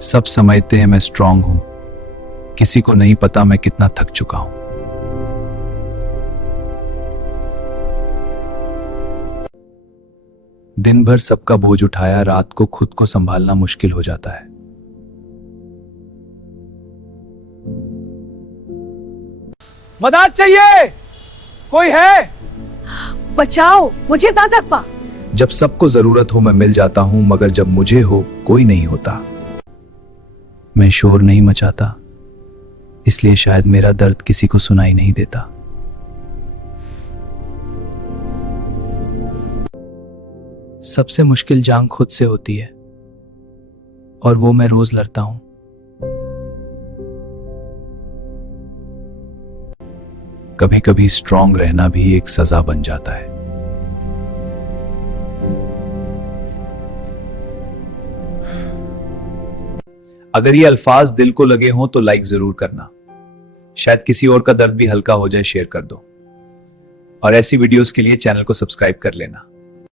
सब समझते हैं मैं स्ट्रांग हूं, किसी को नहीं पता मैं कितना थक चुका हूं। दिन भर सबका बोझ उठाया, रात को खुद को संभालना मुश्किल हो जाता है। मदद चाहिए, कोई है? बचाओ मुझे ना तक पा। जब सबको जरूरत हो मैं मिल जाता हूं, मगर जब मुझे हो कोई नहीं होता। मैं शोर नहीं मचाता, इसलिए शायद मेरा दर्द किसी को सुनाई नहीं देता। सबसे मुश्किल जंग खुद से होती है, और वो मैं रोज लड़ता हूं। कभी कभी स्ट्रांग रहना भी एक सजा बन जाता है। अगर ये अल्फाज दिल को लगे हों तो लाइक जरूर करना, शायद किसी और का दर्द भी हल्का हो जाए। शेयर कर दो, और ऐसी वीडियोस के लिए चैनल को सब्सक्राइब कर लेना।